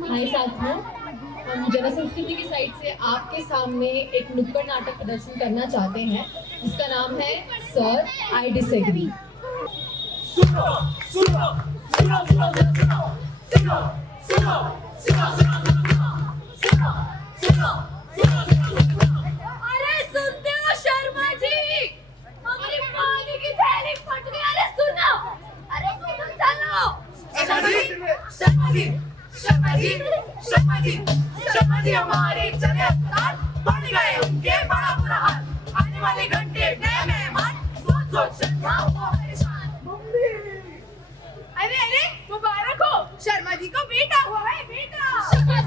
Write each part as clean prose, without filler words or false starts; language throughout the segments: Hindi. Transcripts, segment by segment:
हाय साथियों, हम जन संस्कृति की साइड से आपके सामने एक नुक्कड़ नाटक प्रदर्शन करना चाहते हैं जिसका नाम है सर आई डिसएग्री। सुनो सुनो सुनो सुनो सुनो सुनो सुनो सुनो सुनो सुनो सुनो। अरे सुनते हो शर्मा जी, हमारी पानी की थैली फट गई। अरे सुनो, अरे सुनो, चलो। शर्मा जी शर्मा जी शर्मा जी शर्मा जी हमारे चले अस्पताल बन गए उनके बड़ा बुरा हाल। आने वाले घंटे नए मेहमान सोच सोच शर्मा हो परेशान। अरे अरे मुबारक हो, शर्मा जी को बेटा हुआ है, बेटा। शर्मा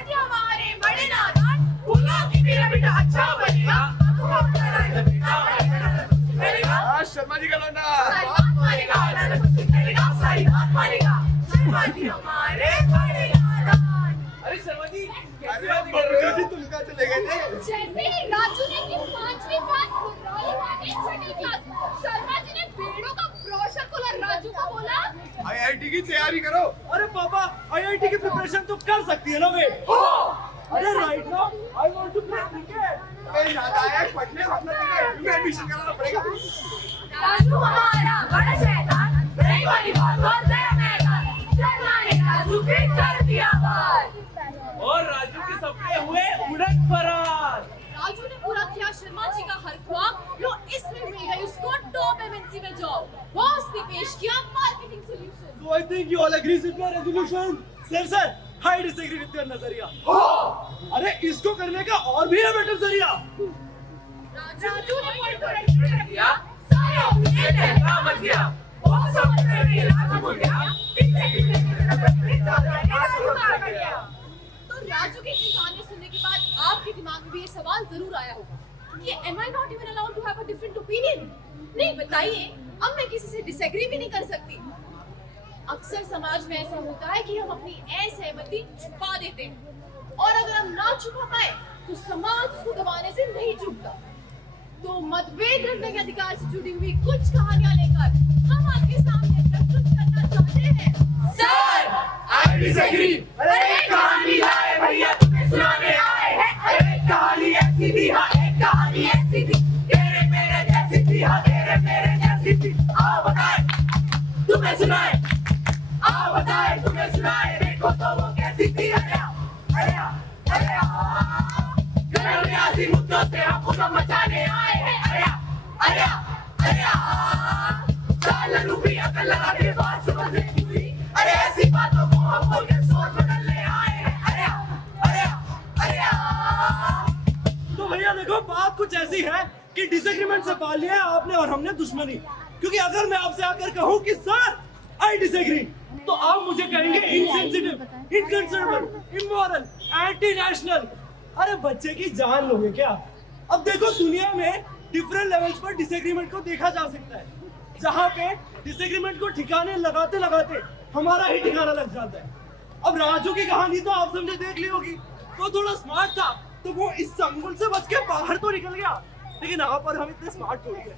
जी हमारे बड़े नादान, बोला कि मेरा बेटा अच्छा बनेगा। शर्मा जी का लौंडा बात मानेगा, करेगा सारी बात मानेगा। शर्मा जी हमारे बड़े नादान। अरे शर्मा जी, अरे तुम कहाँ चले गए थे? जैसे ही राजू ने की 5वीं क्लास गुर्राई माने 6ठी क्लास, शर्मा जी ने पेड़ों का ब्रोशर खोला, राजू को बोला आईआईटी की तैयारी करो। अरे पापा, आईआईटी की प्रिपरेशन तो कर सकती है ना वे? अरे right now I want to play cricket. अरे नालायक, पढ़ने वाला क्रिकेट में एडमिशन कराना पड़ेगा। राजू हमारा बड़ा शैतान, रही वाली बात और गया मैदान। शर्मा ने राजू पे कर दिया वार, और राजू के सपने हुए उड़न फरार। राजू ने पूरा किया शर्मा जी का हर ख्वाब। लो इसमें मिल गई उसको टॉप एमएनसी में जॉब। वो उसने पेश किया marketing solution. So I think you all agree with my resolution. Sir, I disagree with your नजरिया। अरे इसको करने का और भी है बेटर जरिया। राजू ने पॉइंट को रेडी कर दिया, सारे ऑफिसर ने काम किया। वो सब ने राजू को दिया, तो राजू की कहानी सुनने के बाद आपके दिमाग में भी ये सवाल जरूर आया होगा कि am I not even allowed to have a different opinion? नहीं बताइए, अब मैं किसी से डिसएग्री भी नहीं कर सकती। अक्सर समाज में ऐसा होता है कि हम अपनी असहमति छुपा देते हैं, और अगर हम ना छुपा पाए तो समाज उसको दबाने से नहीं चूकता। तो मतभेद रखने के अधिकार से जुड़ी हुई कुछ कहानियां लेकर हम आपके सामने प्रस्तुत करना चाहते हैं। Sir, I disagree। अरे एक कहानी लाए भैया, तुम्हें सुनाने आए हैं। अरे एक कहानी ऐसी थी, हाँ एक कहानी ऐसी थी, तेरे मेरे जैसी थी, हाँ तेरे मेरे जैसी थी। आओ बताए तुम्हें सुनाए, आओ बताए तुम्हें सुनाए, देखो तो वो कैसी थी। अरे अरे अरे गरम रियासी मुद्दों से हम उधम मचाने आए हैं। अरे अरे अरे चाल रूपी अकल लगा के बात समझ पूरी। अरे ऐसी बातों को हम बोल के सोच बदलने आए हैं। अरे अरे अरे तो भैया देखो, बात कुछ ऐसी है कि डिसएग्रीमेंट से पाल लिया है आपने और हमने दुश्मनी। क्योंकि अगर मैं आपसे आकर कहूँ कि सर आई डिसएग्री, तो आप मुझे कहेंगे insensitive, inconsiderate, immoral, anti national. अरे बच्चे की जान लोगे क्या? अब देखो, दुनिया में डिफरेंट लेवल्स पर डिसएग्रीमेंट को देखा जा सकता है, जहाँ पे डिसएग्रीमेंट को ठिकाने लगाते लगाते हमारा ही ठिकाना लग जाता है। अब राजू की कहानी तो आप सबने देख ली होगी, वो थोड़ा स्मार्ट था तो वो इस चंगुल से बच के बाहर तो निकल गया, लेकिन आप और हम इतने स्मार्ट थोड़ी है।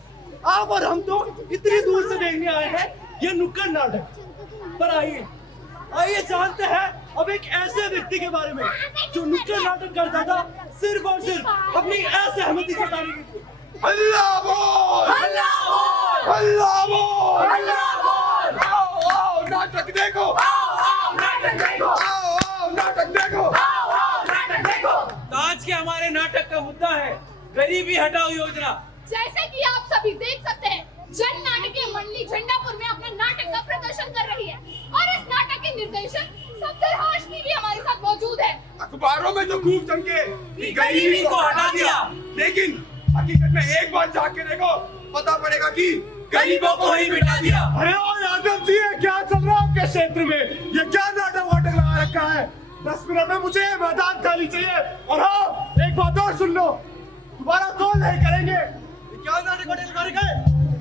आप और हम तो इतनी दूर से देखने आए हैं ये नुक्कड़ नाटक। पर आइए जानते हैं अब एक ऐसे व्यक्ति के बारे में जो नुक्कड़ नाटक करता था सिर्फ और सिर्फ अपनी असहमति जताने के लिए। हल्ला बोल, हल्ला बोल, हल्ला बोल, हल्ला बोल। आओ आओ नाटक देखो, आओ आओ नाटक देखो, आओ आओ नाटक देखो, आओ आओ नाटक देखो। तो आज के हमारे नाटक का मुद्दा है गरीबी हटाओ योजना। जैसे कि आप सभी देख सकते हैं, जन नाटकीय मंडली झंडापुर में अपना नाटक का प्रदर्शन कर रही है, और इस नाटक के निर्देशक सफदर हाशमी भी हमारे साथ मौजूद है। अखबारों में तो खूब चमके कि गरीबी को हटा दिया, लेकिन हकीकत में एक बार जाके देखो, पता पड़ेगा कि गरीबों को ही मिटा दिया। अरे ओ यादव जी, ये क्या चल रहा है आपके क्षेत्र में? ये क्या नाटक वाटक लगा रखा है? 10 मिनट में मुझे ये मैदान खाली चाहिए। और हाँ, एक बात और सुन लो, दोबारा कॉल नहीं करेंगे। क्या नाटक वाटक लगा रखा है?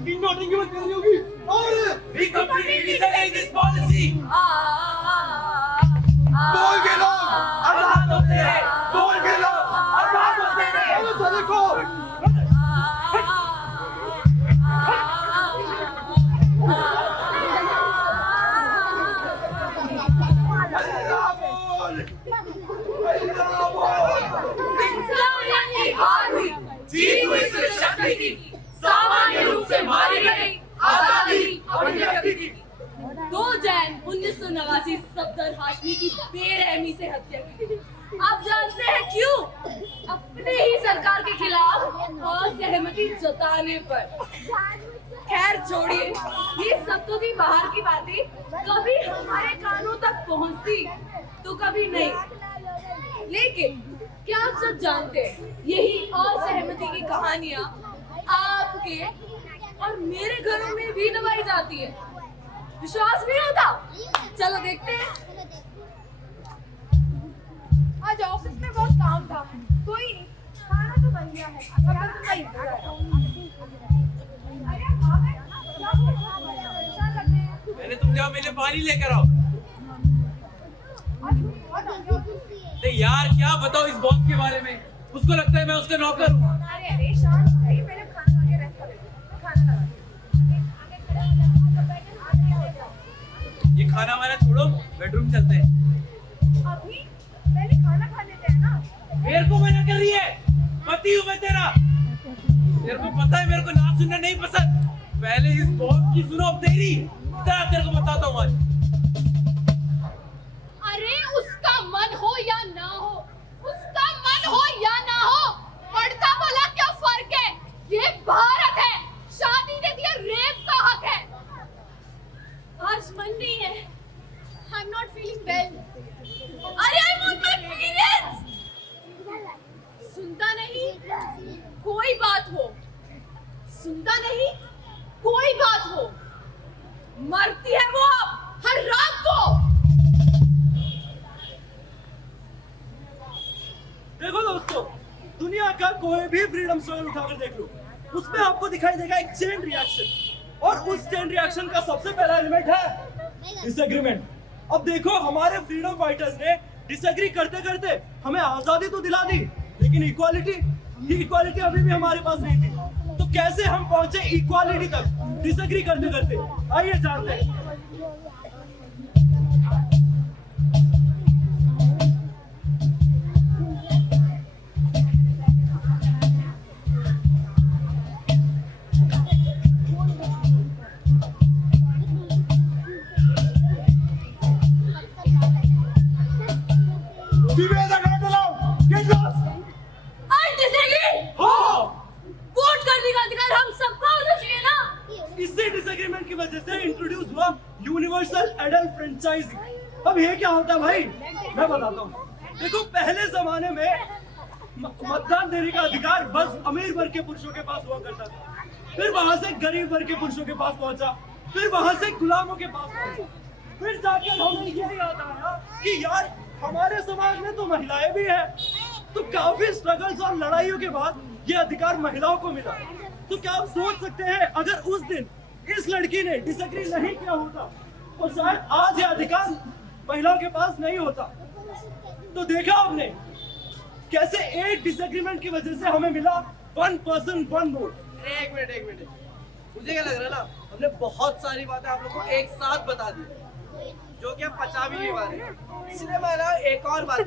इन नोटिंग की बात करनी होगी। और We completely disagree this policy। बोल के लोग आजाद होते हैं, बोल के लोग आजाद होते हैं। तो देखो, इंसानियत की हार हुई, जीत हुई सिर्फ शक्ति की, सामान्य रूप से मारी गई आजादी अपनी व्यक्ति की। 2 जैन 1989 सफदर हाशमी की बेरहमी से हत्या की गई। आप जानते हैं क्यों? अपने ही सरकार के खिलाफ असहमति जताने पर। खैर छोड़िए, ये सब तो थी बाहर की बातें, कभी हमारे कानों तक पहुंचती तो कभी नहीं। लेकिन क्या आप सब जानते हैं, यही असहमति की कहानियां आपके और मेरे घरों में भी दबाई जाती है। विश्वास नहीं होता? चलो देखते हैं। आज ऑफिस में बहुत काम था, कोई नहीं, खाना तो बन गया है, अब बस उसका इंतजार है। अरे आ गए, क्या परेशान लग रहे हैं? पहले तुम जाओ, मेरे पानी लेकर आओ। आज बहुत आ गया ऑफिस। अरे यार, क्या बताओ इस बॉस के बारे में? उसको लगता है मैं उसका नौकर हूँ। अरे शांत भाई, पहले खाना खा के रेस्ट कर लेते हैं। खाना लगा ये खाना वाला छोड़ो, बेडरूम चलते हैं। अभी पहले खाना खा लेते हैं ना। मेरे को मना कर रही है? पति हूँ मैं तेरा। तेरे को पता है मेरे को ना सुनना नहीं पसंद। पहले इस बॉस की सुनो, अब तेरी तेरे को बताता हूँ आज। अरे उसका मन हो या ना हो, उसका मन हो या ना हो, पड़ता भला क्या फर्क है? ये भारत है, शादी दे दिया रेप का हक है। आज मन नहीं है। I'm not feeling well. अरे I want my periods। सुनता नहीं, कोई बात हो। सुनता नहीं, कोई बात हो। मरती है वो अब हर रात को। देखो दोस्तों, दुनिया का कोई भी फ्रीडम स्ट्रगल उठाकर देख लो, उसमें आपको दिखाई देगा एक चेन रिएक्शन, और उस चेन रिएक्शन का सबसे पहला एलिमेंट है डिसएग्रीमेंट। अब देखो, हमारे फ्रीडम फाइटर्स ने डिसएग्री करते करते हमें आजादी तो दिला दी, लेकिन इक्वालिटी अभी भी हमारे पास नहीं थी। तो कैसे हम पहुंचे इक्वालिटी तक डिसएग्री करते करते? आइए जानते हैं। I disagree। वोट करने का अधिकार हम सबको होना चाहिए ना। इसी डिसएग्रीमेंट की वजह से इंट्रोड्यूस हुआ यूनिवर्सल एडल्ट फ्रेंचाइजिंग। अब ये क्या होता है भाई, मैं बताता हूँ। देखो, पहले जमाने में मतदान देने का अधिकार बस अमीर वर्ग के पुरुषों के पास हुआ करता था, फिर वहां से गरीब वर्ग के पुरुषों के पास पहुंचा, फिर वहां से गुलामों के पास पहुंचा, फिर जाकर हमें ये याद आया कि यार हमारे समाज में तो महिलाएं भी है। तो काफी स्ट्रगल्स और लड़ाइयों के बाद ये अधिकार महिलाओं को मिला। तो क्या आप सोच सकते हैं, अगर उस दिन इस लड़की ने डिसएग्री नहीं किया होता तो शायद आज ये अधिकार महिलाओं के पास नहीं होता। तो देखा आपने कैसे एक डिसएग्रीमेंट की वजह से हमें मिला 1 person 1 वोट। एक मिनट, मुझे क्या लग रहा है ना, हमने बहुत सारी बातें आप लोगों को एक साथ बता दी, जो कि आप पचा भी नहीं पा रहे। इसलिए मैं ना एक और बात,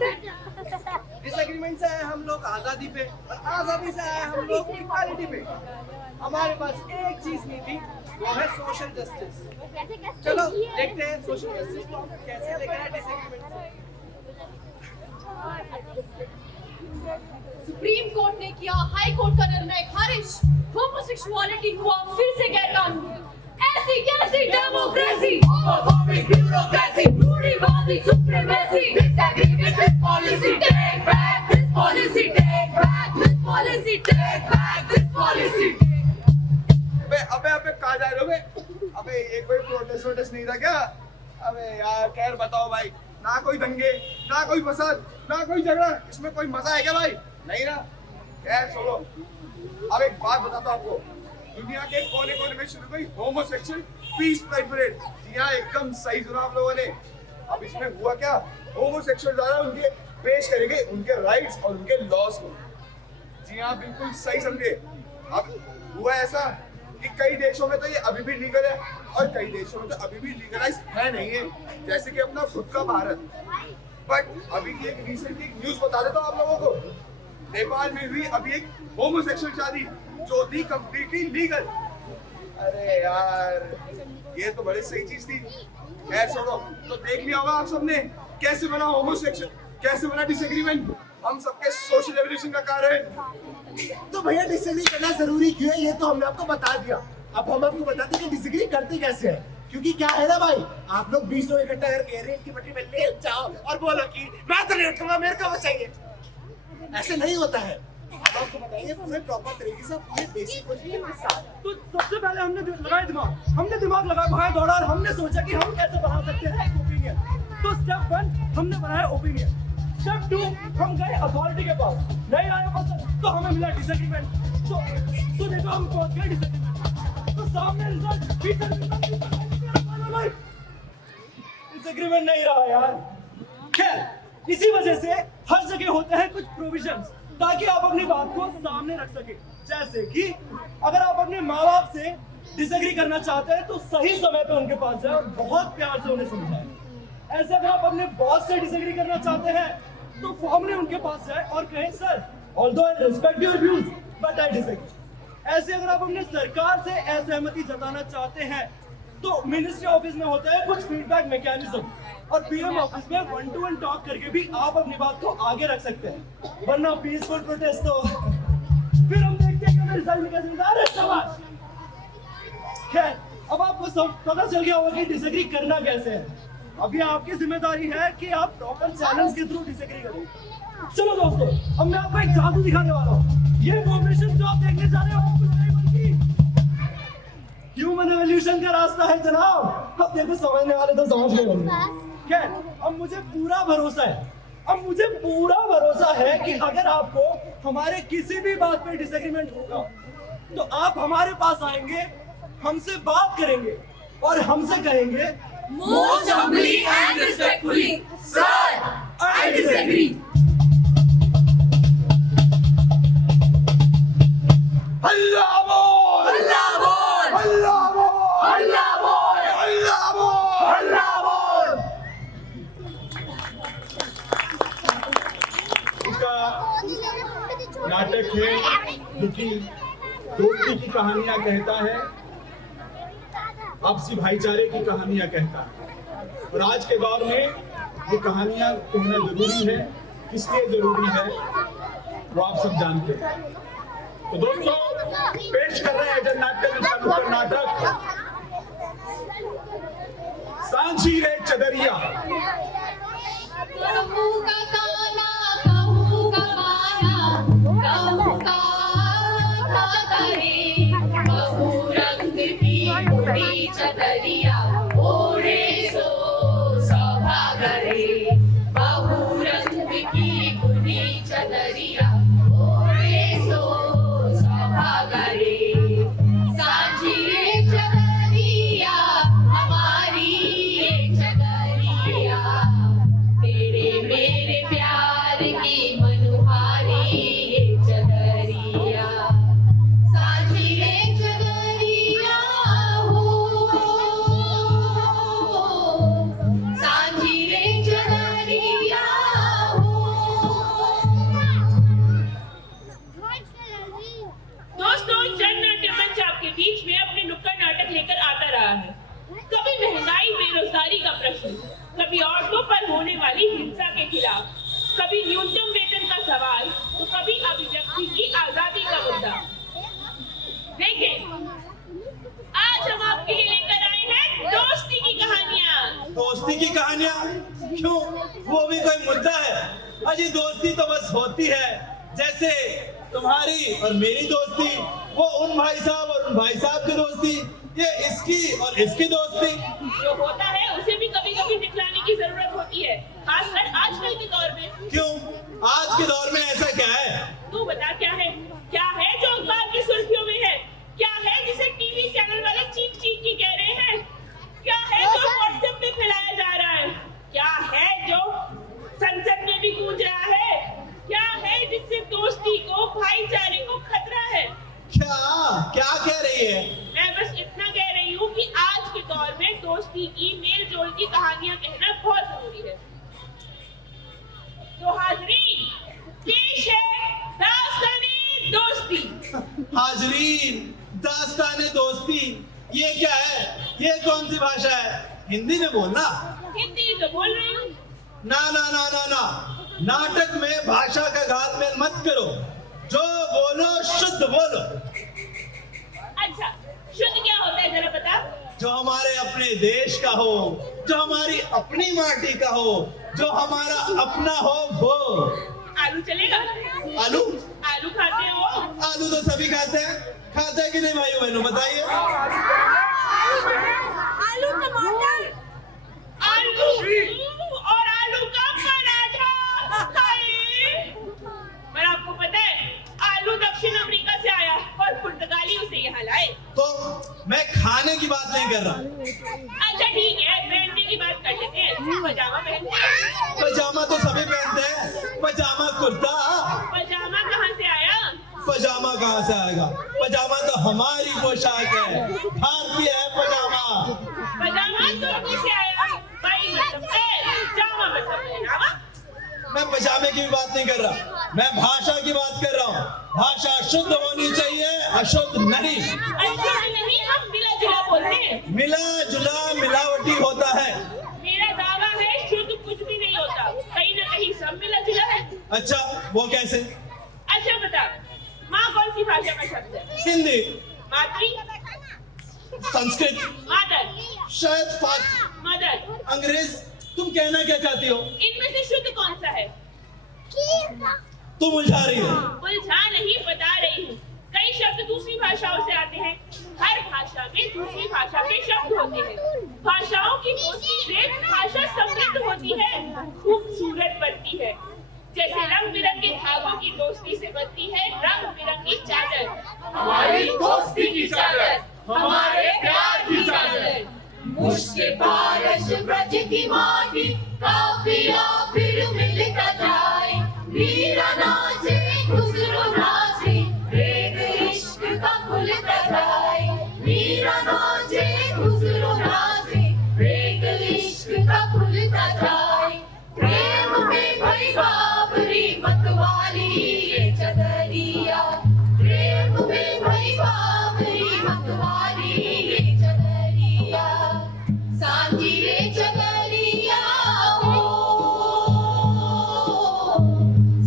डिसएग्रीमेंट से आए हम लोग आजादी पे, और आजादी से आए हम लोग इक्वालिटी पे। हमारे पास एक चीज नहीं थी, वो है सोशल जस्टिस। चलो देखते हैं सोशल जस्टिस को हम कैसे लेकर आए डिसएग्रीमेंट से। सुप्रीम कोर्ट ने किया हाई कोर्ट का निर्णय खारिज, होमोसेक्सुअलिटी हुआ फिर से गैर कानूनी। ऐसी कैसी डेमोक्रेसी, Homophobic bureaucracy, रूढ़िवादी supremacy, disagree with this policy, take back this policy, take back this policy, take back this policy. अबे कहाँ जा रहे हो बे? अबे एक कोई प्रोटेस्ट नहीं था क्या? अबे यार खैर बताओ भाई, ना कोई दंगे, ना कोई फसाद, ना कोई झगड़ा, इसमें कोई मजा है क्या भाई? नहीं ना। खैर छोड़ो, अब एक बात बताता हूँ आपको, दुनिया के कोने कोने में शुरू हुई होमोसेक्सुअल पीस प्राइड परेड। जी हाँ, एकदम सही सुना आप लोगों ने। अब इसमें हुआ क्या, होमोसेक्सुअल द्वारा उनके पेश करेंगे उनके राइट्स और उनके लॉस को। जी हाँ, बिल्कुल सही समझे। अब हुआ ऐसा कि कई देशों में तो ये अभी भी लीगल है और कई देशों में तो अभी भी लीगलाइज है नहीं है, जैसे कि अपना खुद का भारत। बट अभी एक रिसेंटली न्यूज बता देता हूँ आप लोगों को। नेपाल में हुई अभी एक होमोसेक्सुअल शादी जो थी कंप्लीटली लीगल। अरे यार ये तो बड़ी सही चीज थी। खैर छोड़ो, तो देख लिया होगा आप सबने कैसे बना होमोसेक्सुअल, कैसे बना डिसएग्रीमेंट, हम सबके सोशल एवोल्यूशन का कारण। तो भैया डिसएग्री करना जरूरी क्यों है ये तो हमने आपको बता दिया। अब हम आपको बताते हैं कि डिसएग्री करते कैसे हैं। क्योंकि क्या है ना भाई, आप लोग 20 लोग इकट्ठा करके रेल की पटरी में ले जाओ और बोलो कि मैं तो नहीं उठूंगा, मेरे को बचाइए। ऐसे नहीं होता है। अब आपको बताएंगे पूरे प्रॉपर तरीके से पूरे बेसिक प्रोसीजर के साथ। तो सबसे पहले हमने लगाया दिमाग, लगाया भाई दौड़ा और हमने सोचा कि हम कैसे बना सकते हैं एक ओपिनियन। तो स्टेप 1 हमने बनाया ओपिनियन। स्टेप 2 हम गए अथॉरिटी के पास, नहीं आया पसंद तो हमें मिला डिसएग्रीमेंट। तो देखो हम पहुंच गए डिसएग्रीमेंट। तो सामने रिजल्ट डिसएग्रीमेंट नहीं रहा यार। खैर इसी वजह से हर जगह होते हैं कुछ प्रोविजंस ताकि आप अपनी बात को सामने रख सके। जैसे कि अगर आप अपने माँ बाप से डिसएग्री करना चाहते हैं तो सही समय पे उनके पास जाए और बहुत प्यार से उन्हें समझाएं। ऐसे अगर आप अपने बॉस से डिसएग्री करना चाहते हैं तो फॉर्मली उनके पास जाए और कहें sir although I respect your views but I disagree. ऐसे अगर आप अपने सरकार से असहमति जताना चाहते हैं तो मिनिस्ट्री ऑफिस में होता है कुछ फीडबैक मैकेनिज्म और पीएम ऑफिस में 1-to-1 टॉक करके भी आप अपनी बात को आगे रख सकते हैं। वरना पीसफुल प्रोटेस्ट तो फिर हम देखते हैं कि रिजल्ट कैसे निकलता है। शाबाश। खैर अब आपको सब पता चल गया होगा कि डिसएग्री करना कैसे है। अभी आपकी जिम्मेदारी है कि आप प्रॉपर चैनल्स के थ्रू डिसएग्री करें। चलो दोस्तों, अब मैं आपको एक जादू दिखाने वाला हूँ। ये फॉर्मेशन जो आप देखने जा रहे हो कुछ नहीं बल्कि ह्यूमन एवोल्यूशन का रास्ता है जनाब। अब देखो समझने वाले तो समझ गए होंगे। खैर अब मुझे पूरा भरोसा है कि अगर आपको हमारे किसी भी बात पे डिसएग्रीमेंट होगा तो आप हमारे पास आएंगे, हमसे बात करेंगे और हमसे कहेंगे Most humbly and respectfully, sir, I disagree. अल्लाह बोल, अल्लाह बोल, अल्लाह बोल, अल्लाह बोल, अल्लाह बोल, अल्लाह बोल। इसका नाटक है जो कि दोस्ती की कहानियां कहता है, आपसी भाईचारे की कहानियां कहता है। और आज के दौर में ये कहानियां कहना जरूरी है। किस लिए जरूरी है वो आप सब जानते हैं। तो दोस्तों पेश कर रहे हैं जन नाट्य का नुक्कड़ नाटक सांची रे चदरिया। कहूँ का काना, कहूँ का बाना, कहूँ का करे, बहु रंग की उड़ी चदरिया, ओढ़े सो शोभा करे। बहु रंग की उड़ी चदरिया, ओढ़े सो शोभा करे। सांझी रे चदरिया, हमारी ये चदरिया, तेरे मेरे प्यार की मनुहारी ये चदरिया। सांझी रे चदरिया हो, सांझी रे चदरिया हो। दोस्तों जन नाट्य मंच आपके बीच में अपने नुक्कड़ नाटक लेकर आता रहा है। कभी महंगाई बेरोजगारी का प्रश्न, कभी औरतों पर होने वाली हिंसा के खिलाफ, कभी न्यूनतम वेतन का सवाल, तो कभी अभिव्यक्ति की आजादी का मुद्दा। देखें आज हम आपके लिए लेकर आए हैं दोस्ती की कहानियां। दोस्ती की कहानियां क्यों, वो भी कोई मुद्दा है? अजी दोस्ती तो बस होती है जैसे तुम्हारी और मेरी दोस्ती, वो उन भाई साहब और उन भाई साहब की दोस्ती, ये इसकी और इसकी दोस्ती। जो होता है उसे भी कभी कभी दिखलाने की जरूरत होती है, खासकर आजकल के दौर में। क्यों, आज के दौर में ऐसा क्या है? तू बता क्या है जो अखबार की सुर्खियों में है? क्या है जिसे टीवी चैनल वाले चीख चीख के कह रहे हैं? क्या है जो व्हाट्सएप पे फैलाया जा रहा है? क्या है जो संसद में भी गूंज रहा है? क्या है जिससे दोस्ती को, भाईचारे को खतरा है? क्या कह रही है? मैं बस इतना कह रही हूँ कि आज के दौर में दोस्ती की, मेल जोल की कहानियां कहना बहुत जरूरी है। नाजरीन, दास्ताने दोस्ती, ये क्या है? ये कौन सी भाषा है? हिंदी में बोलना। हिंदी तो बोल रही हूँ। ना ना ना ना ना, नाटक में भाषा का घातमेल मत करो। जो बोलो शुद्ध बोलो। अच्छा, शुद्ध क्या होता है जरा बता। जो हमारे अपने देश का हो, जो हमारी अपनी माटी का हो, जो हमारा अपना हो वो। आलू चलेगा? आलू? आलू खाते हो? आलू तो सभी खाते हैं। खाते हैं कि नहीं भाइयों बहनों, बताइए। आलू टमाटर आलू और आलू का पराठा। हाय! पर आपको पता है आलू दक्षिण अफ्रीका से आया और पुर्तगाली उसे यहाँ लाए। तो मैं खाने की बात नहीं कर रहा। अच्छा ठीक है, पहनने की बात कर लेते हैं। पजामा पहनते हैं? पजामा तो सभी पहनते हैं। पजामा कुर्ता। पजामा कहाँ से आया? पजामा कहाँ से आएगा? पजामा तो हमारी पोशाक है, भारतीय है पजामा। पजामा तुर्की से आया। भाई मतलब जामा मतलब पहनावा। मैं पजामे की भी बात नहीं कर रहा, मैं भाषा की बात कर रहा हूँ। भाषा शुद्ध होनी चाहिए, अशुद्ध नहीं। अशुद्ध नहीं, हम मिला जुला बोलते हैं। मिला जुला मिलावटी होता है। मेरा दावा है शुद्ध कुछ भी नहीं होता, कहीं ना कहीं सब मिला जुला है। अच्छा, वो कैसे? अच्छा बता, माँ कौन सी भाषा का शब्द है? हिंदी। मातृ? संस्कृत? मादर? शायद फारसी? मदर? अंग्रेज? तुम कहना क्या चाहती हो? इनमें से शुद्ध कौन सा है? तुम उलझा रही हो। उलझा नहीं, बता रही हूँ। कई शब्द दूसरी भाषाओं से आते हैं। हर भाषा में दूसरी भाषा के शब्द होते हैं। भाषाओं की दोस्ती से भाषा समृद्ध होती है, खूबसूरत बनती है। जैसे रंग बिरंगे धागों की दोस्ती से बनती है रंग बिरंगी चादर। हमारी दोस्ती की चादर, हमारे प्यार की चादर। मुश्किल बारिश ब्रज की माटी, काफिला फिर मिलता जाए। मीरा नाचे, खुसरो नाचे, रेग इश्क का खुलता जाए। मीरा नाचे, खुसरो नाचे, रेग इश्क का खुलता जाए। प्रेम में भई बाबरी मतवाली ये चदरिया। प्रेम में भई बाबरी मतवाली ये चदरिया। सांझी रे चदरिया हो,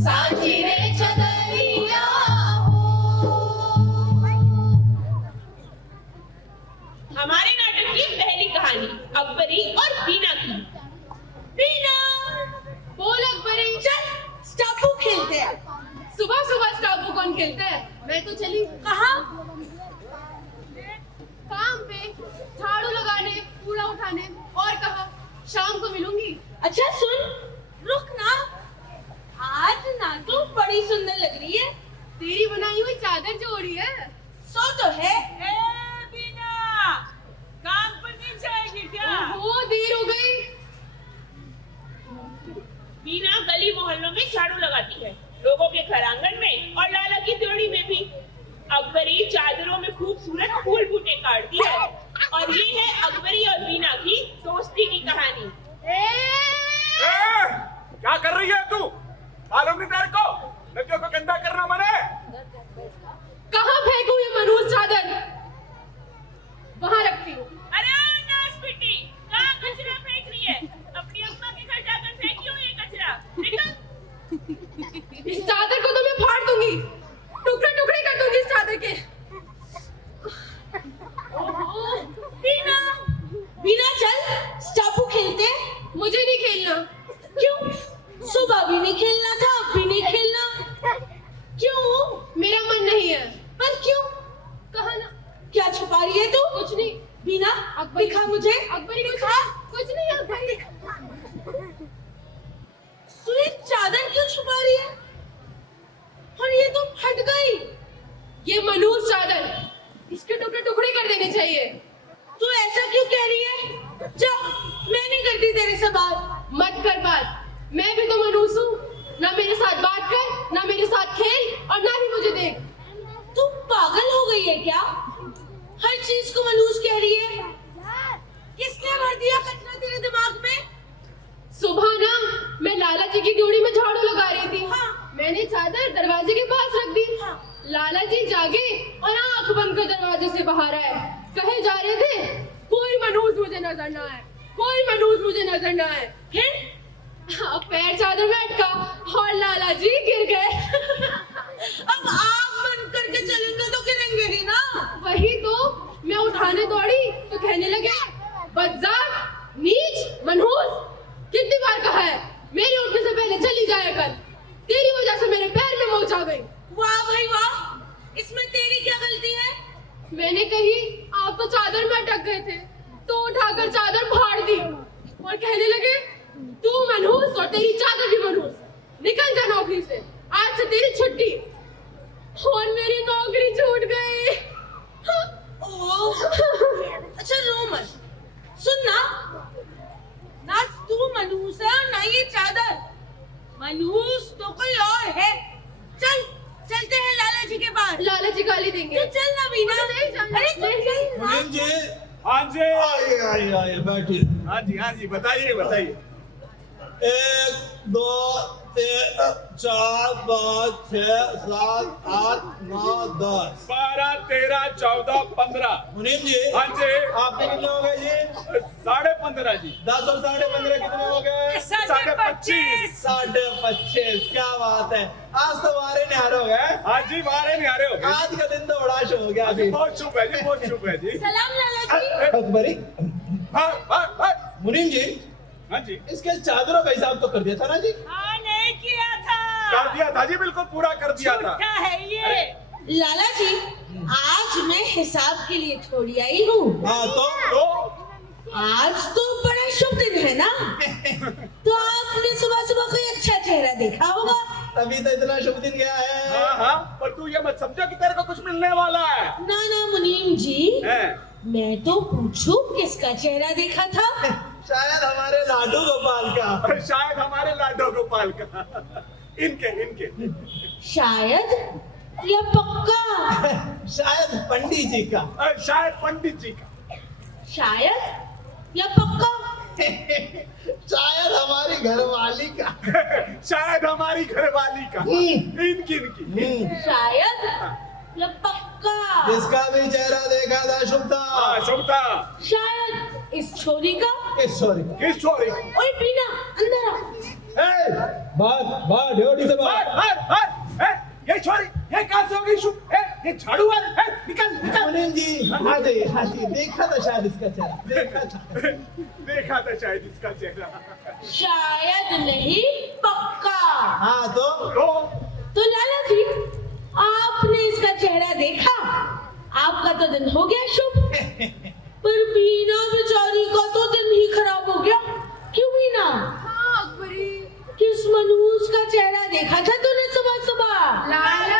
सांझी रे चदरिया हो। हमारे नाटक की पहली कहानी अकबरी और बीना की। बीना बोल अकबरी। चल स्टापू खेलते हैं। सुबह सुबह स्टापू कौन खेलता है? मैं तो चली कहाँ? काम पे, झाड़ू लगाने, कूड़ा उठाने। और कहा शाम को मिलूंगी। अच्छा सुन, रुक ना। आज ना तू बड़ी सुंदर लग रही है। तेरी बनाई हुई चादर जो ओढ़ी है। सो तो है। बीना, काम पर नहीं जाएगी क्या? ओहो, देर हो गई। बीना गली मोहल्लों में झाड़ू लगाती है, लोगों के घर आंगन में और लाला की त्योड़ी में भी। अकबरी चादरों में खूबसूरत फूल बूटे काटती है। और ये है अकबरी और बीना की दोस्ती की कहानी। क्या कर रही है तू? मालूम नहीं तेरे को नदियों को गंदा करना मने? कहाँ फेंकूं ये मनहूस चादर? वहाँ रखती हूँ। अरे नास बेटी, कहाँ कचरा फेंक रही है? अपनी अम्मा के घर जाकर फेंकियो ये कचरा। निकल। इस चादर को तो मैं फाड़ दूंगी, टुकड़े टुकड़े कर दूंगी इस चादर के। बीना, बीना चल स्टापू खेलते हैं। मुझे नहीं खेलना। क्यों? सुबह भी नहीं खेलना था, अब भी नहीं खेलना। क्यों? मेरा मन नहीं है। पर क्यों? कहा ना। क्या छुपा रही है तू? कुछ नहीं। बीना अकबरी, दिखा मुझे। अकबरी दिखा। कुछ नहीं अकबरी। तू ये चादर क्यों छुपा रही है? और ये तो फट गई। ये मनहूस चादर, इसके टुकड़े टुकड़े कर देने चाहिए। तू ऐसा क्यों कह रही है? जा, मैं नहीं करती तेरे से बात। मत कर बात, मैं भी तो मनहूस हूँ। ना मेरे साथ बात कर, ना मेरे साथ खेल, और ना ही मुझे देख। तू पागल हो गई है क्या? हर चीज को मनहूस कह रही है। किसने भर दिया कचरा तेरे दिमाग में? सुबह ना मैं लाला जी की ड्योढ़ी में झाड़ू लगा रही थी। हाँ। मैंने चादर दरवाजे के पास रख दी। हाँ। लाला जी जागे और बहा रहा है। कहे जा रहे थे कोई मनहूस मुझे नजर ना आए, कोई मनहूस मुझे नजर ना आए। फिर पैर चादर में अटका और लाला जी गिर गए। अब आग बंद करके चलेंगे तो गिरेंगे ही ना। वही तो मैं उठाने दौड़ी तो कहने लगे बदजात, नीच, मनहूस। कितनी बार कहा है मेरे उठने से पहले चली जाया कर, तेरी वजह से मेरे पैर में मोच आ गई। वाह भाई वाह, इसमें तेरी क्या गलती है? मैंने कही आप तो चादर में अटक गए थे तो उठाकर चादर फाड़ दी और कहने लगे तू मनहूस और तेरी चादर भी मनहूस, निकल जा नौकरी से, आज से तेरी छुट्टी। और मेरी नौकरी छूट गई। ओह, अच्छा रो मत। सुन ना तू मनहूस है और ना ये चादर। मनहूस तो कोई और है। चलते हैं लाला जी के पास। लाला जी गाली देंगे। तू चल ना बीना। अरे तू चल ना। मुनीम जी, हाँ जी, आइए बैठिए। हाँ जी, बताइए बताइए। 1 2 3 4 5 6 7 8 9 10 12 13 14 15। मुनीम जी, हाँ जी, आपके कितने हो गए जी? 15.5 जी। 10 और 15.5 कितने हो गए? 25.5। 25.5। क्या बात है, आज तो वारे न्यारे हो गए। हाँ जी, मारे नहीं आ रहे हो गए। आज का दिन तो बड़ा शुभ हो गया अभी। बहुत शुभ है जी, बहुत शुभ है जी। सलाम लाला जी। अकबरी, हाँ मुनीम जी, हाँ जी, इसके चादरों का हिसाब तो कर दिया था ना जी? हाँ नहीं किया था। कर दिया था जी, बिल्कुल पूरा कर दिया था। झूठा है ये। लाला जी, आज मैं हिसाब के लिए थोड़ी आई हूँ। हाँ तो आज तो बड़ा शुभ दिन है ना। तो आपने सुबह सुबह कोई अच्छा चेहरा देखा होगा। तभी तो इतना शुभ दिन गया है। हाँ, पर तू ये मत समझो कि तेरे को कुछ मिलने वाला है। ना मुनीम जी, हैं? मैं तो पूछूं किसका चेहरा देखा था। शायद हमारे लाडू गोपाल का। शायद हमारे लाडो गोपाल का। इनके शायद या पक्का। शायद पंडित जी का। शायद पंडित जी का। शायद या पक्का। शायद हमारी घरवाली का। शायद हमारी घरवाली का। इनकी शायद या पक्का। जिसका भी चेहरा देखा था शुभ था। हाँ, शुभ था। शायद इस छोरी का। सॉरी, किस छोरी? ओए बीना, अंदर आ। बात ड्यूटी से बात। ये छोरी, ये कहाँ से हो गई शुभ? ये झाड़ू वाले, निकल। मुनीम जी, हाँ जी, देखा था शायद इसका चेहरा। देखा था शायद इसका चेहरा। शायद नहीं, पक्का। हाँ तो लाला जी, आपने इसका चेहरा देखा, आपका तो दिन हो गया शुभ। पर बीना बेचारी का तो दिन ही खराब हो गया। क्यों बीना? हाँ अकबरी। किस मनहूस का चेहरा देखा था तूने सुबह सुबह? लाला।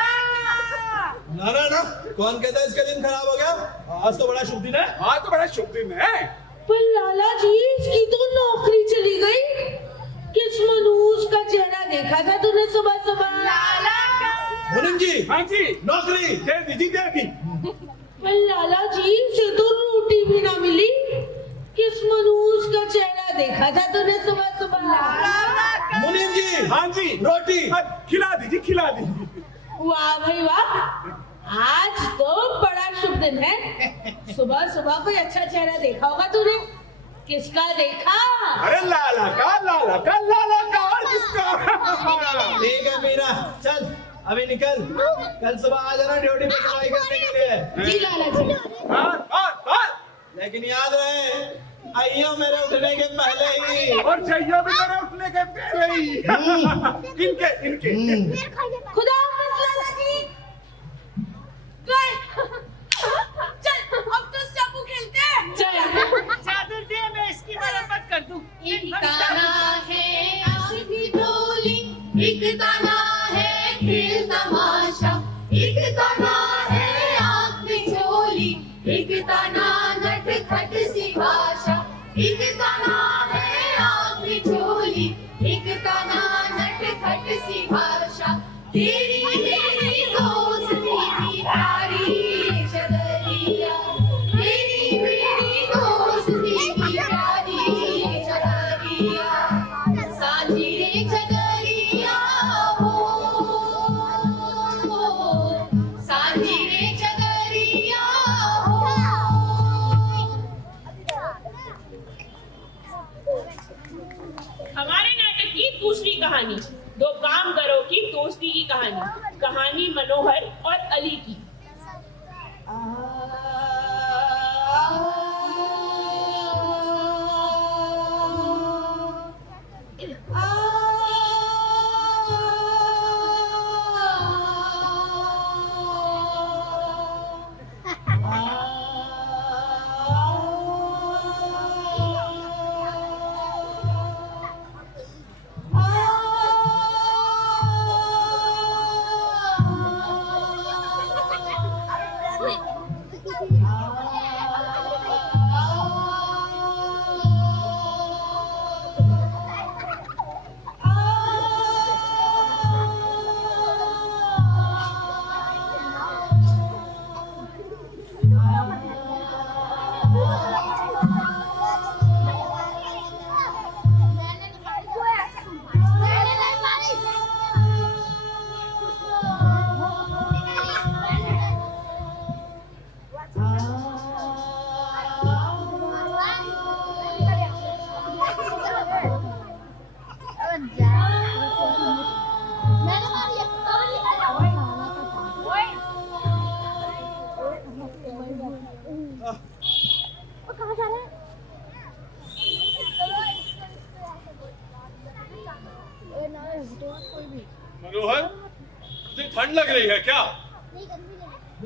ना, कौन कहता है इसका दिन खराब हो गया? आज तो बड़ा शुभ दिन है। हाँ, तो बड़ा शुभ दिन है। पर लाला जी, इसकी तो नौकरी चली गई। किस मनहूस का चेहरा देखा था तूने सुबह सुबह? लाला का। मुनीम जी, हाँ जी, नौकरी दे दी। पर लाला जी, से तो रोटी भी ना मिली। किस मनहूस का चेहरा देखा था तूने सुबह सुबह? मुनीम जी, हाँ जी, रोटी खिला दीजिए। वाह भाई वाह, आज तो बड़ा शुभ दिन है। सुबह सुबह कोई अच्छा चेहरा देखा होगा तूने। किसका देखा? अरे लाला का और किसका? ठीक है मीरा, चल अभी निकल। कल सुबह आ जाना ड्यूटी पे सफाई करने के लिए। जी लाला जी। हाँ। लेकिन याद रहे, आइयो मेरे उठने के पहले ही। और चाहिए भी मेरे उठने के पहले ही। इनके। खुदा हाफिज लाला जी। गए। चल, अब तो स्टापू खेलते हैं। चादर दे, मैं इसकी मरम्मत कर दूं। एक ताना है आशिकी डोली, एक ताना है खेल तमाशा, एक ताना है आँख में झोली, एक ताना नटखट सी भाषा, एक ताना है आँख में झोली, एक ताना नटखट सी भाषा। तेरी मेरी दोस्ती की प्यारी चदरिया, तेरी मेरी दोस्ती की प्यारी चदरिया, सांझी रे चदरिया हो, सांझी रे चदरिया हो। कहानी मनोहर और अली की। मनोहर, तुझे ठंड लग रही है क्या?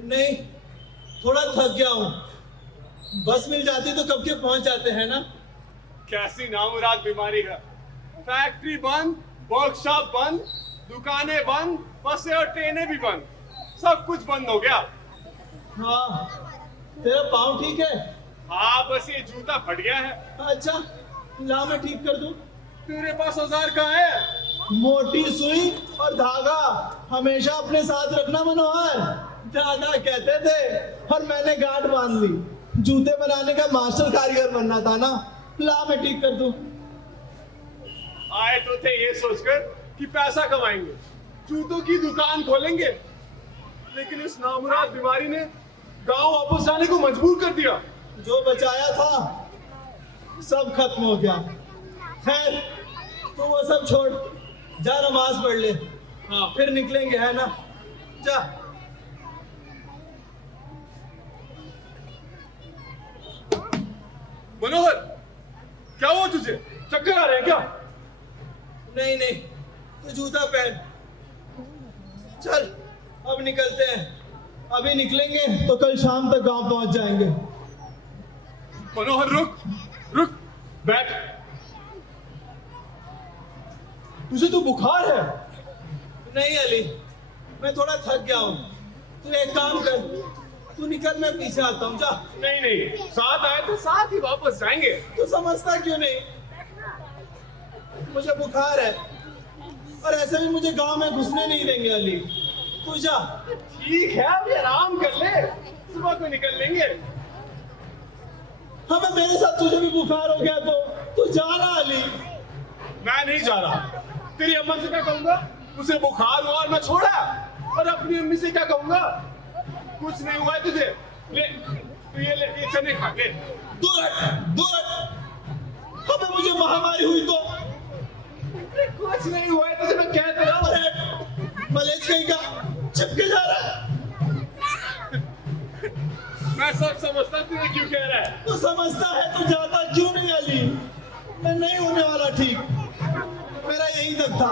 नहीं, थोड़ा थक गया हूँ। बस मिल जाती तो कब के पहुंच जाते हैं ना। कैसी नामुराद बीमारी है। फैक्ट्री बंद, वर्कशॉप बंद, दुकानें बंद, बसें और ट्रेनें भी बंद, सब कुछ बंद हो गया। हाँ, तेरा पाँव ठीक है? हाँ, बस ये जूता फट गया है। अच्छा, ला मैं ठीक कर दूं। तेरे पास औजार कहाँ है? मोटी सुई और धागा हमेशा अपने साथ रखना मनोहर, दादा कहते थे, और मैंने गांठ बांध ली। जूते बनाने का मास्टर कारीगर बनना था ना। ला मैं ठीक कर दूं। आए तो थे ये सोचकर कि पैसा कमाएंगे, जूतों की दुकान खोलेंगे, लेकिन इस नामुराद बीमारी ने गांव वापस जाने को मजबूर कर दिया। जो बचाया था सब खत्म हो गया। खैर, तो वो सब छोड़, जा नमाज पढ़ ले। हाँ, फिर निकलेंगे, है ना? जा। मनोहर, क्या हुआ तुझे? चक्कर आ रहे हैं क्या? नहीं नहीं, तो जूता पहन। चल, अब निकलते हैं। अभी निकलेंगे तो कल शाम तक गांव पहुंच जाएंगे। मनोहर, रुक रुक, बैठ। तुझे तो बुखार है। नहीं अली, मैं थोड़ा थक गया हूँ। तू एक काम कर, तू निकल, मैं पीछे आता हूँ। जा। नहीं नहीं, साथ आए तो साथ ही वापस जाएंगे। तू समझता क्यों नहीं? मुझे बुखार है और ऐसे भी मुझे गांव में घुसने नहीं देंगे अली। तू जा। ठीक है, अभी आराम कर ले, सुबह को निकल लेंगे। हाँ, मैं मेरे साथ तुझे भी बुखार हो गया तो तू जा रहा अली। मैं नहीं जा रहा। तेरी अम्मा से क्या कहूंगा? उसे बुखार हुआ और मैं छोड़ा। और अपनी अम्मी से क्या कहूंगा? कुछ नहीं हुआ है तुझे। ले, तू ये चने खा ले। दूर हट, दूर हट। अबे मुझे महामारी हुई तो? कुछ नहीं हुआ है तुझे, मैं कह तो रहा हूं। मलेच कहीं का चिपके जा रहा है। मैं सब समझता, तुझे क्यों कह रहा है? तू समझता है तो जाता क्यों नहीं अली? मैं नहीं होने वाला ठीक, मेरा यही तक था।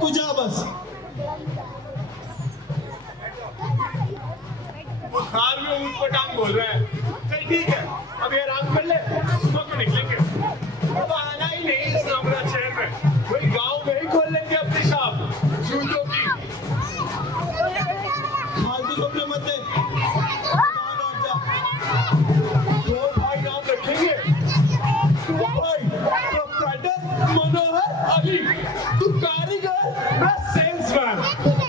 तू जा बस। बुखार में ऊँट पटांग बोल रहा है। चल ठीक है, अभी आराम कर ले, सुबह को निकलेंगे। अब आना ही नहीं इस नामुराद शहर में, वही गांव में ही खोल लेंगे अपनी शॉप जूतों की। फालतू सपने मत दे। लौट जा। दो भाई नाम रखेंगे। दो भाई, प्रोप्राइटर मनोहर अली। तू कारीगर, मैं सेल्समैन।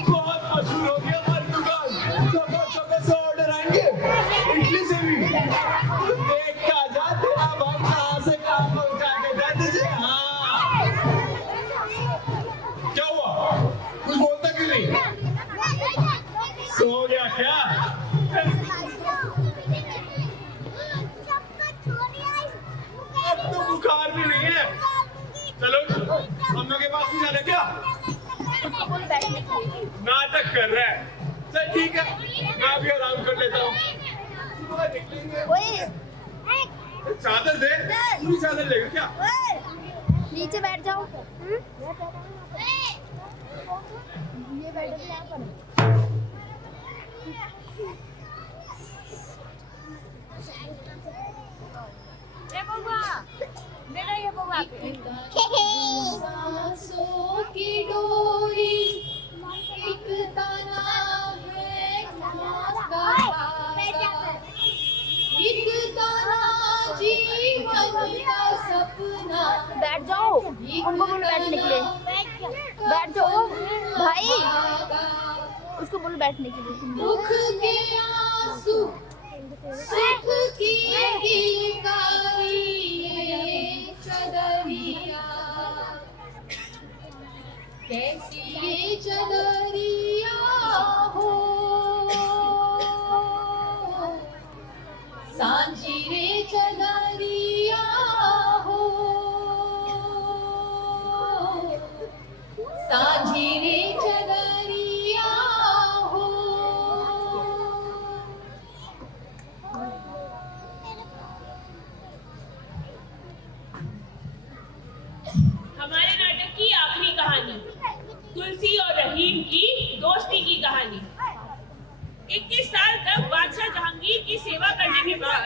बहुत मशहूर हो गया हमारी दुकान। जगह जगह से ऑर्डर आएंगे, इडली से भी। तू देख के आजा, तेरा भाई कहाँ से नाटक कर रहा है। चल ठीक है, मैं भी आराम कर लेता हूँ। सुबह निकलेंगे। चादर दे, पूरी चादर लेगा क्या? नीचे बैठ जाओ। ये बैठ यहाँ पर। ये बउआ, मेरा ये बउआ। सांसों की डोरी एक तना है एक तना जीवन का सपना। बैठ जाओ, उनको बोलो बैठने के लिए। बैठ जाओ भाई, उसको बोलो बैठने के लिए। दुख के आंसू सुख की गिलकारी चदरिया, कैसी ये चदरिया हो सांझी रे चदरिया हो सांझी रे चदरिया हो। हमारे नाटक की आखिरी कहानी, तुलसी और रहीम की दोस्ती की कहानी। 21 साल तक बादशाह जहांगीर की सेवा करने के बाद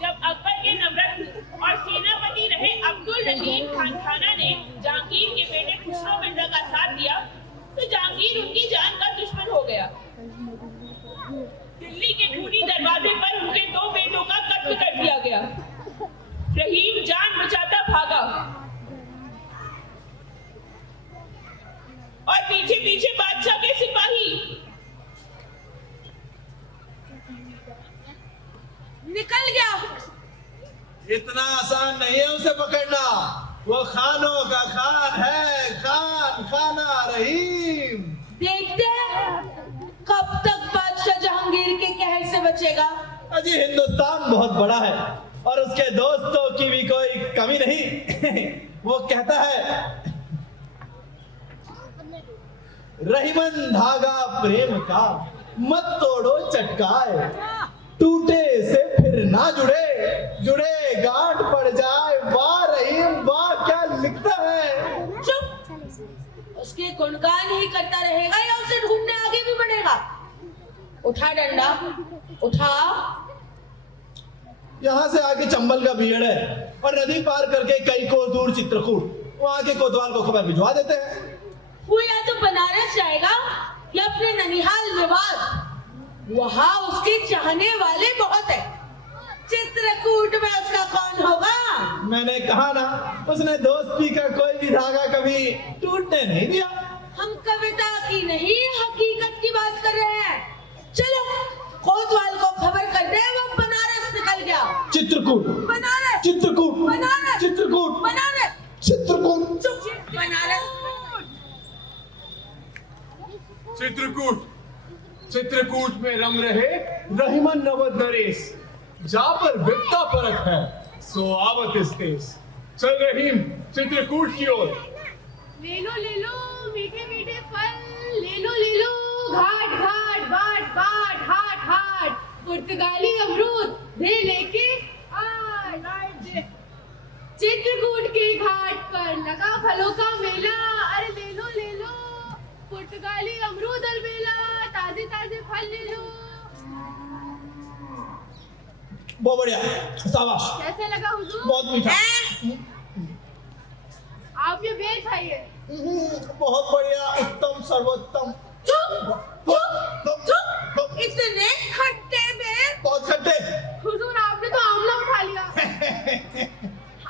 जब अकबर के नवरत्न और सेनापति रहे अब्दुल रहीम खान खाना ने जहांगीर के बेटे खुसरो मिर्जा का साथ दिया, तो जहांगीर उनकी जान का दुश्मन हो गया। दिल्ली के खूनी दरवाजे पर उनके 2 बेटों का कत्ल कर दिया गया। रहीम जान बचाता भागा और पीछे पीछे बादशाह के सिपाही। निकल गया। इतना आसान नहीं है उसे पकड़ना। वो खानों का खान है, खान खाना रहीम। देखते हैं कब तक बादशाह जहांगीर के कहर से बचेगा। अजी हिंदुस्तान बहुत बड़ा है और उसके दोस्तों की भी कोई कमी नहीं। वो कहता है, रहीमन धागा प्रेम का मत तोड़ो चटकाए, टूटे से फिर ना जुड़े, जुड़े गांठ पड़ जाए। वाह रहीम वाह, क्या लिखता है। चुप, उसके गुणगान ही करता रहेगा या उसे ढूंढने आगे भी बढ़ेगा। उठा डंडा, उठा। यहाँ से आगे चंबल का बीड़ है और नदी पार करके कई कोस दूर चित्रकूट, वहां के कोतवाल को खबर भिजवा देते हैं। वो या तो बनारस जाएगा या अपने ननिहाल मेवाड़, वहाँ उसके चाहने वाले बहुत है। चित्रकूट में उसका कौन होगा? मैंने कहा ना, उसने दोस्ती का कोई भी धागा कभी टूटने नहीं दिया। हम कविता की नहीं हकीकत की बात कर रहे हैं। चलो कोतवाल को खबर कर दे वो बनारस निकल गया। चित्रकूट, बनारस, चित्रकूट, बनारस, चित्रकूट, बनारस, चित्रकूट, चुप, बनारस। चित्रकूट, चित्रकूट में रम रहे रहीमन नवद नरेश, जा पर विपता परत है सो आवत इस देश। चल रहीम चित्रकूट की ओर। ले लो मीठे मीठे फल, ले लो घाट घाट बाट बाट हाट हाट, पुर्तगाली अमरूद दे लेके आए। चित्रकूट के घाट पर लगा फलों का मेला, अरे ले लो पुर्तगाली अमरूद अलबेला, ताजे ताजे फल ले लो। बहुत बढ़िया, शाबाश। कैसे लगा हुजूर? बहुत मीठा। आप ये बेर खाइए। बहुत बढ़िया, उत्तम सर्वोत्तम। इतने खट्टे बेर? बहुत खट्टे। हुजूर आपने तो आंवला उठा लिया।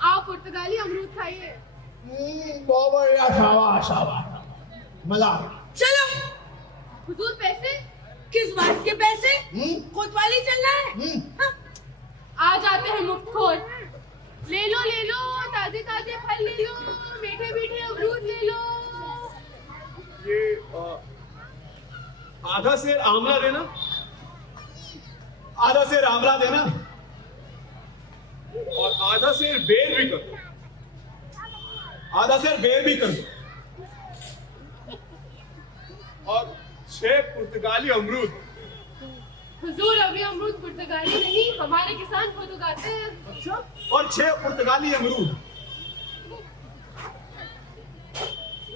आप पुर्तगाली अमरूद खाइए। बहुत बढ़िया, शाबाश शाबाश, मजा आ गया। चलो। हुजूर पैसे? किस बात के पैसे? कोतवाली चलना है। हाँ? आ जाते हैं मुफ्तखोर। ले लो ताजे ताजे फल ले लो, मीठे मीठे अमरूद ले लो। ये आधा सेर आंवला देना, आधा सेर आंवला देना और आधा सेर बेर भी कर दो, आधा सेर बेर भी कर दो। 6 पुर्तगाली अमरूद। हुजूर, अभी अमरूद पुर्तगाली नहीं, हमारे किसान खुद उगाते हैं। अच्छा, और 6 पुर्तगाली अमरूद।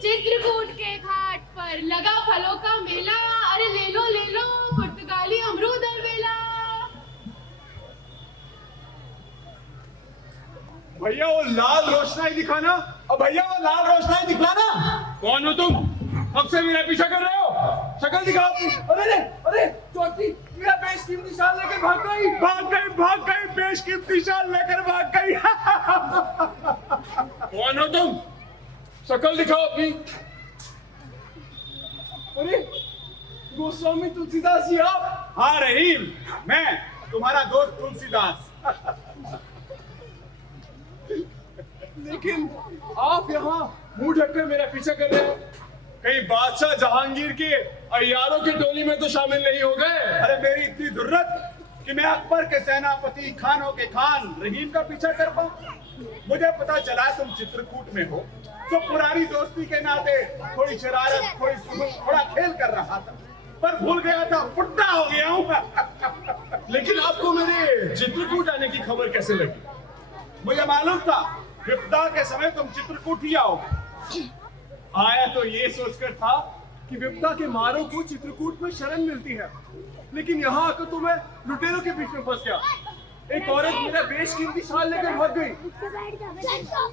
चित्रकूट के घाट पर लगा फलों का मेला, अरे ले लो पुर्तगाली अमरूद और बेला। भैया वो लाल रोशनाई दिखाना। अब भैया वो लाल रोशनाई दिखलाना। कौन हो तुम? कब से मेरा पीछा कर रहे हो? शक्ल दिखाओ अपनी। अरे चोटी, मेरा बेशकीमती शाल लेकर भाग गई, बेशकीमती शाल लेकर भाग गई। कौन हो तुम? शक्ल दिखाओ अपनी। अरे गोस्वामी तुलसीदास जी आप? हाँ रहीम, मैं तुम्हारा दोस्त तुलसीदास। लेकिन आप यहाँ मुंह ढककर मेरा पीछा कर रहे हो। कहीं बादशाह जहांगीर के अय्यारों की टोली में तो शामिल नहीं हो गए? अरे मेरी इतनी जरूरत कि मैं अकबर के सेनापति खानों के खान रहीम का पीछा कर पाऊं। मुझे पता चला तुम चित्रकूट में हो, तो पुरानी दोस्ती के नाते थोड़ी शरारत, थोड़ा खेल कर रहा था, पर भूल गया था, बुढ़ा हो गया हूँ। लेकिन आपको मेरे चित्रकूट आने की खबर कैसे लगी? मुझे मालूम था विपदा के समय तुम चित्रकूट ही आओगे। आया तो ये सोचकर था कि विपदा के मारों को चित्रकूट में शरण मिलती है, लेकिन यहाँ आकर तो मैं लुटेरों के बीच में फंस गया। एक औरत मेरा बेशकीमती शाल लेकर भाग गई।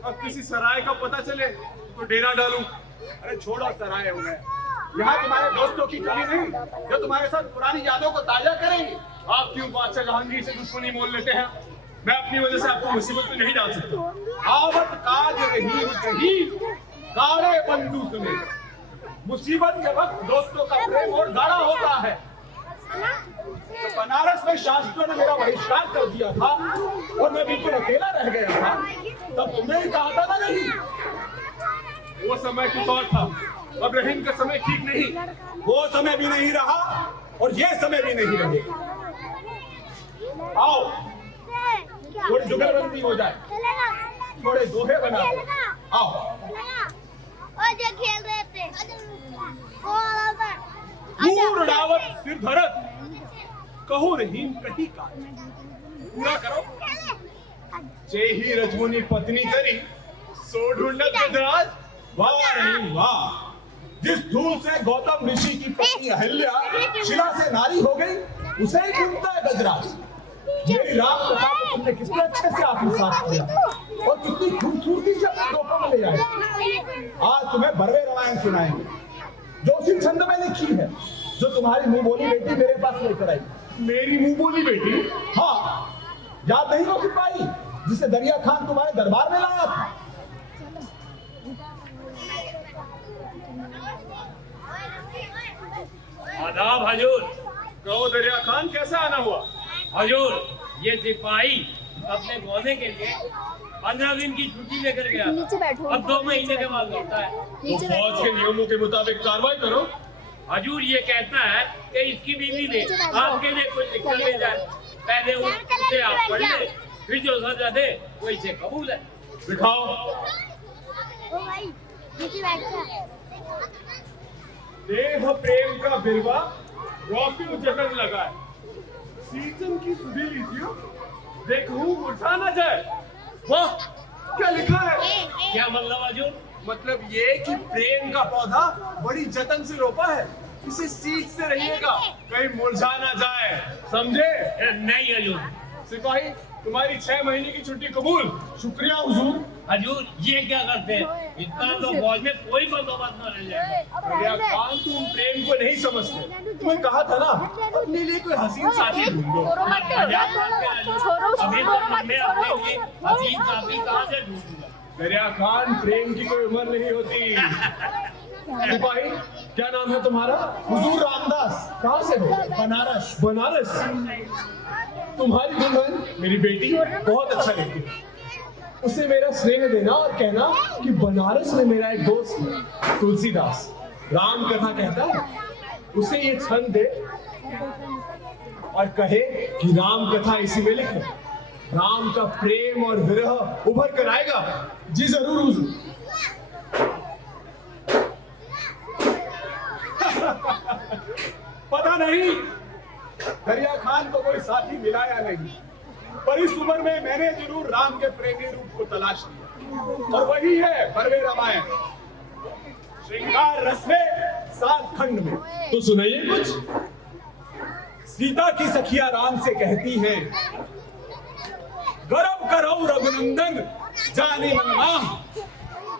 अब किसी सराय का पता चले तो डेरा डालूं। अरे छोड़ो सराय हो गए, यहाँ तुम्हारे दोस्तों की कमी नहीं जो तुम्हारे साथ पुरानी यादों को ताजा करेंगे। आप क्यों बादशाह जहांगीर से दुश्मनी मोल लेते हैं? मैं अपनी वजह से आपको मुसीबत में नहीं डाल सकता। आवत काज रही कही गाड़े बंधु सुने। मुसीबत के वक्त दोस्तों का प्रेम और गाढ़ा होता है। तो बनारस में शास्त्रों ने मेरा बहिष्कार कर दिया था और मैं बिल्कुल अकेला रह गया था, तब तुमने कहा था ना नहीं। वो समय कुछ और था, अब रहीम का समय ठीक नहीं। वो समय भी नहीं रहा और ये समय भी नहीं रहेगा। आओ थोड़ी जुगलबंदी हो जाए, थोड़े दोहे बना। आओ खेल रहे थे। दूर उड़ावत सिर धरत, कहो रहीम कही का। पूरा करो। जेही रजमुनी पत्नी करी, सो ढूंढत गजराज। वाह रहीम वाह, जिस धूल से गौतम ऋषि की पत्नी अहिल्या शिला से नारी हो गई, उसे ही ढूंढता है गजराज। मेरी राम कथा को तुमने कितने अच्छे से आत्मसात किया और कितनी खूबसूरती से अपने लोगों में ले आए। आज तुम्हें बरवे रामायण सुनाएंगे जो उसी छंद में लिखी है जो तुम्हारी मुंह बोली बेटी मेरे पास लेकर आई। मेरी मुंह बोली बेटी? हाँ, याद नहीं हो सिपाही जिसे दरिया खान तुम्हारे दरबार में लाया था? आदाब हजूर। कहो दरिया खान, कैसा आना हुआ? हजूर, ये सिपाही अपने गौने के लिए 15 दिन की छुट्टी लेकर गया नीचे बैठो। अब 2 महीने के बाद लौटा है। तो फौज के नियमों के मुताबिक कार्रवाई करो। हजूर ये कहता है कि इसकी बीवी ने आपके लिए कुछ लिख कर ले जाए, पहले उसे आप पढ़ ले, फिर जो सजा दे वो इसे कबूल है। दिखाओ। ओ भाई नीचे बैठ जा। देह प्रेम का बिरवा रोक्यू जतन लगाए, सीजन की सुधी लीजिए, देखूं मुरझा न जाए। वाह, क्या लिखा है? क्या मतलब हजूर? मतलब ये कि प्रेम का पौधा बड़ी जतन से रोपा है, इसे सींच से रहिएगा कहीं मुरझा ना जाए, समझे? नहीं हजूर। सिपाही, तुम्हारी 6 महीने की छुट्टी कबूल। शुक्रिया हुजूर। हजूर ये क्या करते हैं? इतना तो फौज में कोई बंदोबस्त न रह जाए। दरिया खान, तुम प्रेम को नहीं समझते। तुम्हें कहा था ना अपने लिए कोई हसीन साथी ढूंढो। मजाक करते हैं हजूर। अभी तो मैं अपने लिए हसीन साथी कहाँ से ढूंढूंगा? दरिया खान, प्रेम की कोई उम्र नहीं होती। सिपाही, क्या नाम है तुम्हारा? हुजूर रामदास। कहाँ से हो? बनारस। बनारस? तुम्हारी दुल्हन मेरी बेटी बहुत अच्छा लगती है, उसे मेरा स्नेह देना और कहना कि बनारस में मेरा एक दोस्त है तुलसीदास, राम कथा कहता है, उसे ये छंद दे और कहे कि राम कथा इसी में लिखे। राम का प्रेम और विरह उभर कर आएगा। जी जरूर हुजूर। पता नहीं दरिया खान को कोई साथी मिला या नहीं, पर इस उम्र में मैंने जरूर राम के प्रेमी रूप को तलाश लिया और वही है बरवे रामायण, श्रृंगार रस में 7 खंड में। तो सुनाइए कुछ। सीता की सखिया राम से कहती हैं, गर्व करो रघुनंदन जाने मनवा,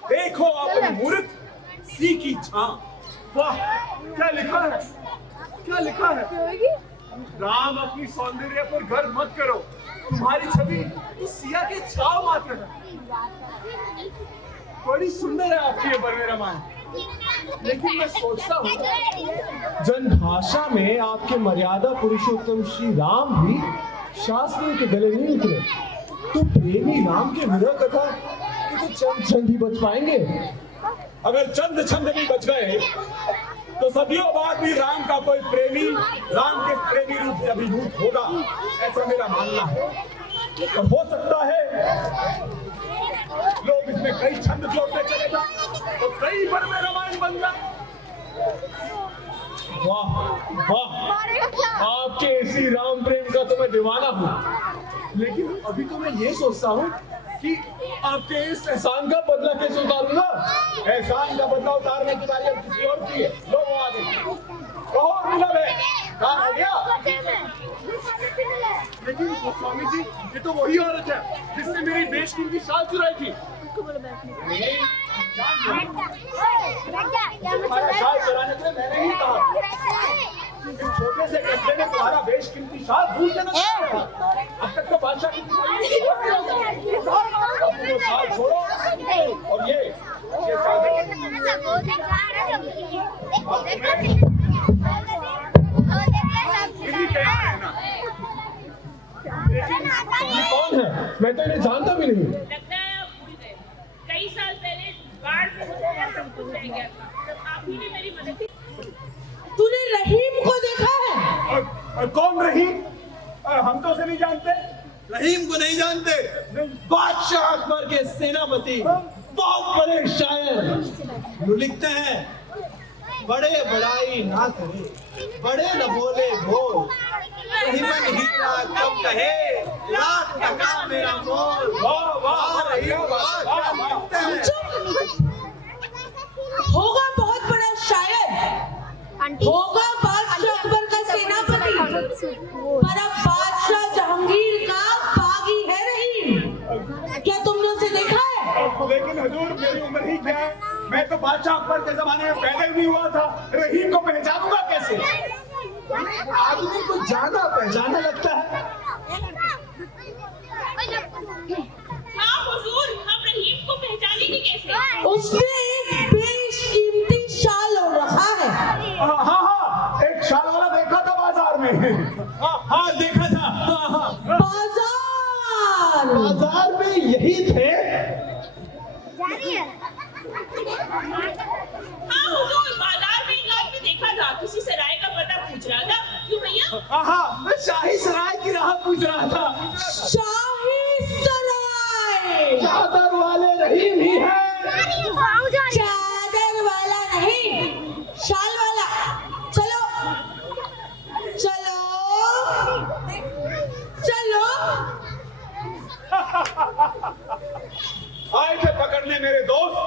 देखो अपनी मूर्त सी की छां। वाह, क्या लिखा है, क्या लिखा है। राम अपनी सौंदर्य पर गर्व मत करो, तुम्हारी छवि तो सिया के छाव मात्र है। बड़ी सुंदर है आपकी ये बरवे रामायण, लेकिन मैं सोचता हूँ जनभाषा में आपके मर्यादा पुरुषोत्तम श्री राम भी शास्त्रों के गले नहीं उतरे, तो प्रेमी राम के विरह कथा ये तो चंद छंद ही बच पाएंगे। अगर चंद छंद भी बच गए तो सदियों बाद भी राम का कोई प्रेमी राम के प्रेमी रूप से अभिभूत होगा, ऐसा मेरा मानना है। और हो सकता है लोग इसमें कई छंद जोड़ते चले जाए तो कई बरवे रामायण बन जाए। वाह वाह, आपके इसी राम प्रेम का तो मैं दीवाना हूँ, लेकिन अभी तो मैं ये सोचता हूँ कि आपके इस एहसान का बदला कैसे उतारूंगा। एहसान का बदला उतारने की बारी अब किसी और की है। लोग आ गए, कहो मतलब है, काम हो गया। लेकिन स्वामी जी, ये तो वही औरत है जिसने मेरी बेशकीमती शाल चुराई थी। तुम्हारा शाल चुराने के लिए मैंने ही कहा, इस छोटे से कस्बे में तुम्हारा बेशकीमती शाल भूल से न था। अब तक तो बादशाह की शाल छोड़ो और ये ये कौन है? मैं तो इन्हें जानता भी नहीं। लगता है आप भूल गए। कई साल पहले बाढ़ में मुझे सब कुछ रह गया था, तब आप ही ने मेरी मदद की। तूने रहीम को देखा है? कौन रहीम? हम तो उसे नहीं जानते। रहीम को नहीं जानते? बादशाह अकबर के सेनापति, बहुत बड़े शायर। वो लिखते हैं, बड़े बड़ाई ना करे, बड़े न बोले बोल, रहीमन हीरा कब कहे, लाख टका मेरा मोल। वाह वाह रहीम, वाह वाह। होगा बहुत बड़ा शायर, होगा बादशाह अकबर का सेनापति, पर अब बादशाह जहांगीर का बागी है रहीम। क्या तुमने उसे देखा है? लेकिन हुजूर, मेरी उम्र ही क्या है, मैं तो बादशाह अकबर के जमाने में पैदा ही नहीं हुआ था। रहीम को पहचानूंगा कैसे? आदमी को जाना पहचाना लगता है। हाँ हुजूर, हम रहीम को पहचानेंगे कैसे? उसने एक बेशकीमती शाल ओढ़ रखा है। हाँ हाँ, एक शाल वाला देखा था बाजार में। हाँ देखा था। हाँ बाजार में यही थे। हाँ हुजूर, बाजार में एक आदमी देखा था, किसी सराय का पता पूछ रहा था। क्यों भैया? हाँ, मैं शाही सराय की राह पूछ रहा था। शाही सराय। चादर वाले रहीम ही है। चादर वाला नहीं, शाल वाला। चलो चलो चलो। आए थे पकड़ने मेरे दोस्त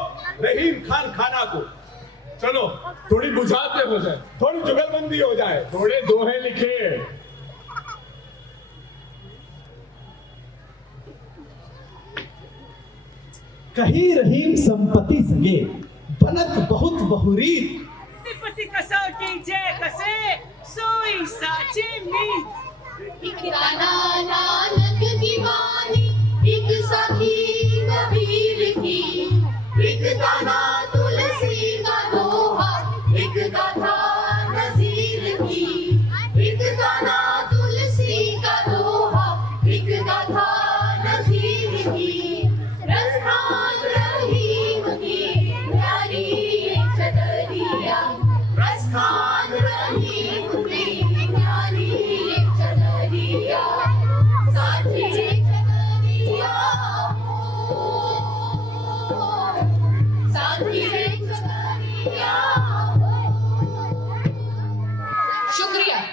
रहीम खान खाना को। चलो थोड़ी बुझाते हो जाए, थोड़ी जुगलबंदी हो जाए, थोड़े दोहे लिखे। कहीं रहीम संपत्ति सगे, बनत बहुत बहुरीत। पति कसौटी जय कसे, सोई साचे मीत। एक राना नानक की वाणी, एक सखी कबीर की, एक दाना तुलसी का दोहा, एक गाथा नजीर की, एक दाना तुलसी का दोहा, एक गाथा नजीर की, रसखान रहीम की प्यारी चदरिया, रसखान शुक्रिया।